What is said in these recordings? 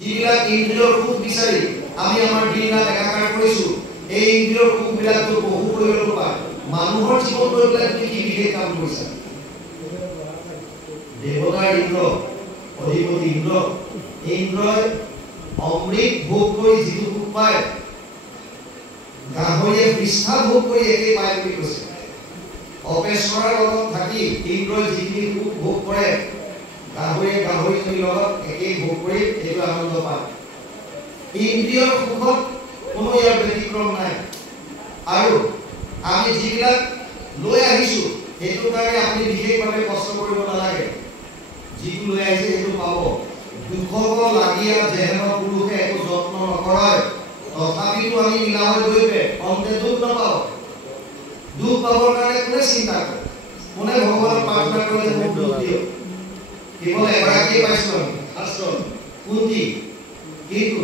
যিবিলাক ইন্দ্ৰিয়ৰ সুখ বিচাৰি আমি আমাৰ দিনৰাত একাকাৰ কৰিছো, এই ইন্দ্ৰিয়ৰ সুখবিলাকতো বহু পৰিমাণে পায়। মানুহৰ জীৱন লৈ পেলাই তুমি কি বিশেষ কাম কৰিছা? দেৱতাৰ ইন্দ্ৰ, অধিপতি ইন্দ্ৰই অমৃত ভোগ কৰি যিটো সুখ পায়, গাহৰিয়ে বিষ্ঠা ভোগ কৰি একেই পায় বুলি কৈছে। অপেশ্বৰৰ লগত থাকি ইন্দ্ৰই যিখিনি সুখ ভোগ কৰে, গাহৰিজনীৰ লগত একেই ভোগ কৰি এইটো আনন্দ পায়। ইন্দ্ৰিয়ৰ সুখত কোনো ইয়াৰ ব্যতিক্ৰম নাই। আৰু আমি যিবিলাক লৈ আহিছো সেইটো কাৰণে আপুনি বিশেষভাৱে কষ্ট কৰিব নালাগে। যিটো লৈ আহিছে সেইটো পাব। দুখক লাগীয়া যেহেন পুৰুষে একো যত্ন নকৰে, তথাপিতো আমি মিলাব ধৰিবে অন্তে দুখ নাপাওঁ। দুখ পাবৰ কাৰণে কোনে চিন্তা কৰে? কোনে ভগৱানক প্ৰাৰ্থনা কৰে যে মোক দুখ দিয়ক? কেৱল এগৰাকীয়ে পাইছো আমি শাস্ত্ৰত, কুন্তি। কিন্তু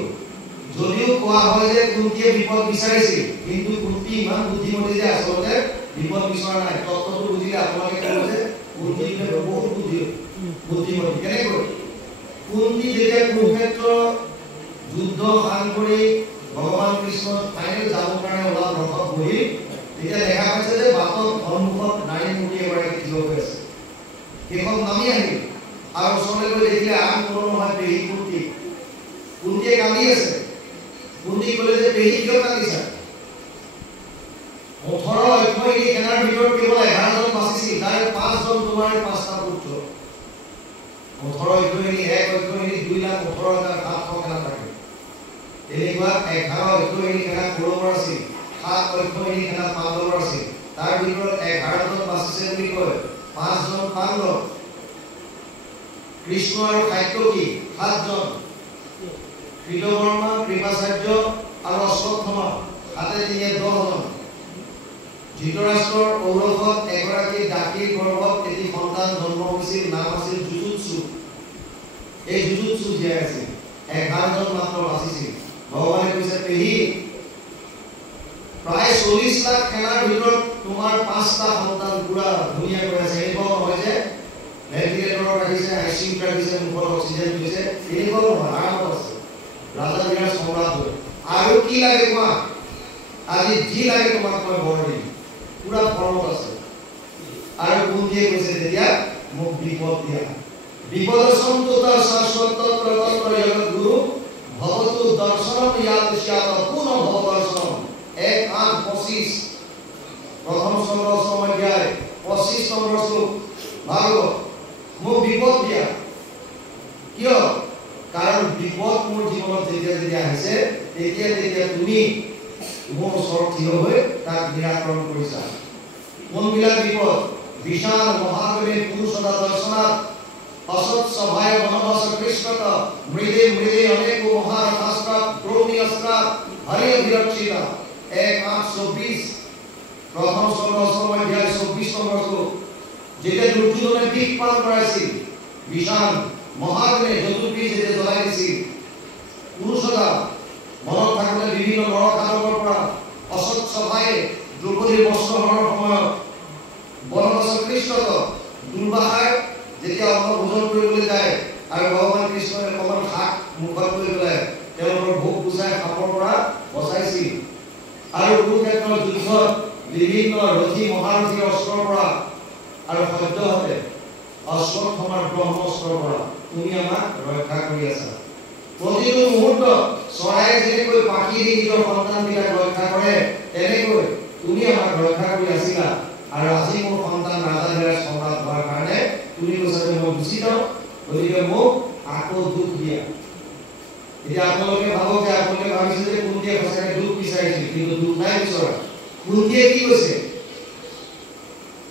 যদিও কোৱা হয় যে কুন্তিয়ে বিপদ বিচাৰিছিল, কিন্তু কুন্তি ইমান বুদ্ধিমতী যে আচলতে বিপদ বিচৰা নাই। তত্ত্বটো বুজিলে আপোনালোকে ক'ব যে কুন্তি বহুত বুদ্ধিমতী। কেনেকৈ? কুন্তি যেতিয়া কুৰুক্ষেত্ৰ যুদ্ধ সাং কৰি ভগৱান কৃষ্ণ ফাইনেল যাবৰ কাৰণে ওলাল ৰথত বহি, তেতিয়া দেখা পাইছে যে বাটত সন্মুখত নাৰী মূৰ্তি এগৰাকী থিয় হৈ আছে। সেইখন নামি আহিল আৰু ওচৰলৈ গৈ দেখিলে আন কোনো নহয়, পেহী কুন্তি। কুন্তিয়ে কান্দি আছে। কুন্তি ক'লে যে পেহী কিয় কান্দিছা? 18 অক্ষয়িনী সেনাৰ ভিতৰত কেৱল 11জন বাচিছিল, তাৰে 5জন তোমাৰ 5টা পুত্ৰ। 18 অক্ষয়িনী, 1 অক্ষয়িনী 2,18,700 সেনা থাকে। তেনেকুৱা 11 অক্ষয়িনী সেনা কৌৰৱৰ আছিল, 7 অক্ষয়িনী সেনা পাণ্ডৱৰ আছিল। তাৰ ভিতৰত 11জন বাচিছে বুলি কয়, 5জন পাণ্ডৱ। কৃষ্ণ আৰু সাত্যকী 7জন, কৃতবৰ্মা, কৃপাচাৰ্য আৰু অশ্বত্থামা হাতে 10জন। ধৃতৰাষ্ট্ৰৰ ঔৰসত এগৰাকী দাসীৰ গৰ্ভত এটি সন্তান জন্ম হৈছিল, নাম আছিল যুযুৎসু। এই যুযুৎসু জীয়াই আছিল, 11জন মাত্ৰ বাচিছিল। ভগৱানে কৈছে পেহী, প্ৰায় 40 লাখ সেনাৰ ভিতৰত তোমাৰ 5টা সন্তান পুৰা ধুনীয়াকৈ আছে। এনেকুৱাও নহয় যে ভেন্টিলেটৰত ৰাখিছে, আইচিইউত ৰাখিছে, মুখত অক্সিজেন দিছে, এনেকুৱাও নহয়, আৰামত আছে। ৰাজা বিৰাট সম্ৰাট হৈ। আৰু কি লাগে কোৱা? আজি যি লাগে তোমাক মই বৰ দিম, পুৰা ফৰ্মত আছে। আৰু কুন্তিয়ে কৈছে তেতিয়া মোক বিপদ দিয়া। বিপদসন্তত শাশ্বত তত্ত্ব জগদ্গুৰু ভৱতু দৰ্শনম ইয়াত স্যাত পুনঃ ভৱদৰ্শনম। 1:8-25 প্ৰথম খণ্ড 8ম অধ্যায় 25 নম্বৰ শ্লোক ভাগৱত। মোক বিপদ দিয়া। কিয়? কাৰণ বিপদ মোৰ জীৱনত যেতিয়া আহিছে, তেতিয়া তুমি মোৰ ওচৰত থিয় হৈ তাক নিৰাকৰণ কৰিছা। কোনবিলাক বিপদ? বিশাল মহাগণে পুৰুষতা দৰ্শনাত অসৎ সভায় বনবাস কৃষ্ণত মৃদে অনেক মহাৰথাস্ত্ৰাত দ্ৰৌণী অস্ত্ৰাত হৰি অভিৰক্ষিতা। 1:8-24 প্ৰথম খণ্ড 8ম অধ্যায় 24 নম্বৰ শ্লোক। যেতিয়া দুৰ্যোধনে বিষ পান কৰাইছিল, বিশাল মহাগণে চতুৰ্বিধ যেতিয়া জ্বলাই দিছিল, পুৰুষতা মনত থাকোঁতে বিভিন্ন নৰখাদকৰ পৰা অসৎ সভাই দ্ৰৌপদীৰ বস্ত্ৰহৰণৰ সময়ত বনবাস কৃষ্ণত দুৰ্বাসাই যেতিয়া অন্ন ভোজন কৰিবলৈ যায় আৰু ভগৱান কৃষ্ণই অকণমান শাক মুখত লৈ পেলাই তেওঁলোকৰ ভোক গুচাই সাপৰ পৰা বচাইছিল। আৰু কুৰুক্ষেত্ৰৰ যুদ্ধত বিভিন্ন ৰথী মহাৰথী অস্ত্ৰৰ পৰা আৰু সদ্যহতে অশ্বত্থামাৰ ব্ৰহ্মাস্ত্ৰৰ পৰা তুমি আমাক ৰক্ষা কৰি আছা। প্ৰতিটো মুহূৰ্তত চৰাইয়ে যেনেকৈ পাখি দি নিজৰ সন্তানবিলাক ৰক্ষা কৰে, তেনেকৈ তুমি আমাক ৰক্ষা কৰি আছিলা। আৰু আজি মোৰ সন্তান ৰাজাধিৰাজ সম্ৰাট হোৱাৰ কাৰণে তুমি কৈছা যে মই গুচি যাওঁ, গতিকে মোক আকৌ দুখ দিয়া। এতিয়া আপোনালোকে ভাবক যে আপোনালোকে ভাবিছে যে কুন্তিয়ে সঁচাকৈ দুখ বিচাৰিছিল, কিন্তু দুখ নাই বিচৰা। কুন্তিয়ে কি কৈছে?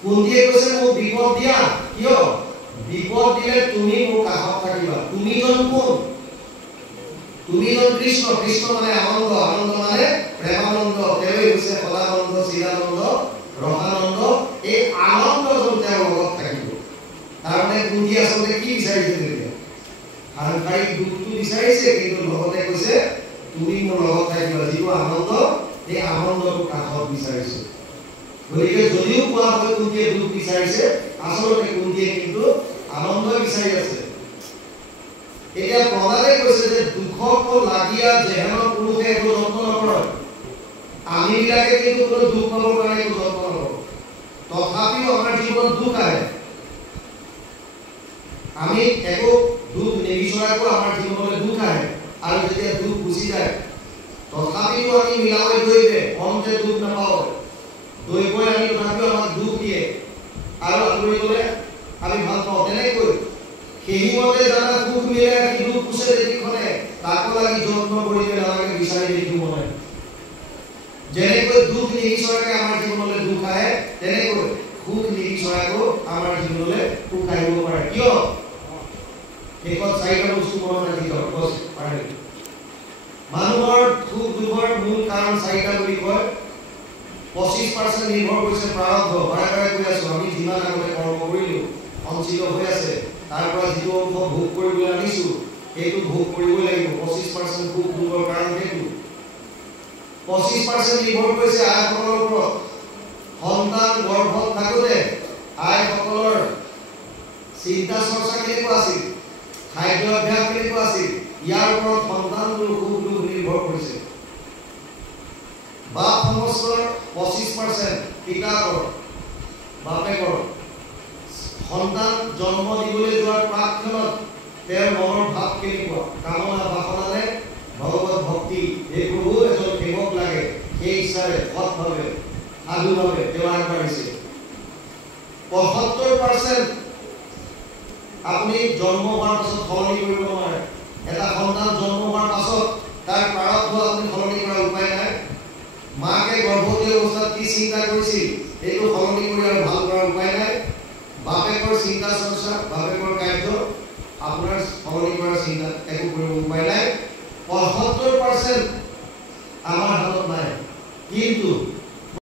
কুন্তিয়ে কৈছে মোক বিপদ দিয়া। কিয়? বিপদ দিলে তুমি মোৰ কাষত থাকিবা। তুমিজন কোন? তুমিজন কৃষ্ণ। কৃষ্ণ মানে আনন্দ, আনন্দ মানে প্ৰেমানন্দ। তেওঁই হৈছে সদানন্দ, চিদানন্দ, ৰসানন্দ। এই আনন্দজন তেওঁৰ লগত থাকিব। তাৰমানে কুন্তি আচলতে কি বিচাৰিছে তেতিয়া? সাংসাৰিক দুখটো বিচাৰিছে, কিন্তু লগতে কৈছে তুমি মোৰ লগত থাকিবা। যিটো আনন্দ, এই আনন্দটো কাষত বিচাৰিছে। গতিকে যদিও কোৱা হয় কুন্তিয়ে দুখ বিচাৰিছে, আচলতে কুন্তিয়ে কিন্তু আনন্দ বিচাৰি আছে। এতিয়া প্ৰদানে কৈছে যে দুখক লাগিয়া যেহেন পুৰুষে একো যত্ন নকৰে আমি বিলাকে কিন্তু কোনো দুখ পাবৰ কাৰণে একো যত্ন নকৰোঁ তথাপিও আমাৰ জীৱনত দুখ আহে আমি একো দুখ নিবিচৰাকৈ আমাৰ জীৱনলৈ দুখ আহে আৰু যেতিয়া দুখ গুচি যায় তথাপিও আমি মিলাবলৈ দৌৰিবে অন্তে দুখ নাপাওঁ দৌৰিবই আমি তথাপিও আমাক দুখ দিয়ে আৰু আঁতৰি গ'লে আমি ভাল পাওঁ তেনেকৈ সেইমতে জানা সুখ মিলে কিন্তু পুছে দেখিখনে তাকো লাগি যত্ন কৰিলে নালাগে বিচাৰি দেখিব মনে যেনেকৈ দুখ নিবিচৰাকৈ আমাৰ জীৱনলৈ দুখ আহে তেনেকৈ সুখ নিবিচৰাকৈ আমাৰ জীৱনলৈ সুখ আহিব পাৰে কিয় শেষত চাৰিটা বস্তু মনত ৰাখি যাওক বছ পাৰে মানুহৰ সুখ দুখৰ মূল কাৰণ চাৰিটা বুলি কয় 25% নিৰ্ভৰ কৰিছে প্ৰাৰব্ধ বাৰে বাৰে কৈ আছো আমি যিমান আগতে কৰ্ম কৰিলো সঞ্চিত হৈ আছে তাৰ পৰা যিটো অংশ ভোগ কৰিবলৈ আনিছো সেইটো ভোগ কৰিবই লাগিব 25% সুখ দুখৰ কাৰণ সেইটো 25% নিৰ্ভৰ কৰিছে আইসকলৰ ওপৰত সন্তান গৰ্ভত থাকোঁতে আইসকলৰ চিন্তা চৰ্চা কেনেকুৱা আছিল খাদ্য অভ্যাস কেনেকুৱা আছিল ইয়াৰ ওপৰত সন্তানটোৰ সুখ দুখ নিৰ্ভৰ কৰিছে বাপ সমস্তৰ 25% পিতাকৰ বাপেকৰ সন্তান জন্ম দিবলৈ যোৱাৰ প্ৰাকক্ষণত তেওঁৰ মনৰ ভাৱ কেনেকুৱা কামনা বাসনাৰে ভগৱত ভক্তি এই প্ৰভু এজন সেৱক লাগে সেই ইচ্ছাৰে সৎভাৱে সাধুভাৱে তেওঁ আগবাঢ়িছে 75% আপুনি জন্ম হোৱাৰ পাছত সলনি কৰিব নোৱাৰে এটা সন্তান জন্ম হোৱাৰ পাছত তাৰ প্ৰাৰব্ধ আপুনি সলনি কৰাৰ উপায় নাই মাকে গৰ্ভৱতী অৱস্থাত কি চিন্তা কৰিছিল এইটো সলনি কৰি আৰু ভাল কৰাৰ উপায় নাই বাপেকৰ চিন্তা চৰ্চা বাপেকৰ কাৰ্য আপোনাৰ সলনি কৰাৰ চিন্তা একো কৰিব উপায় নাই 75% আমাৰ হাতত নাই কিন্তু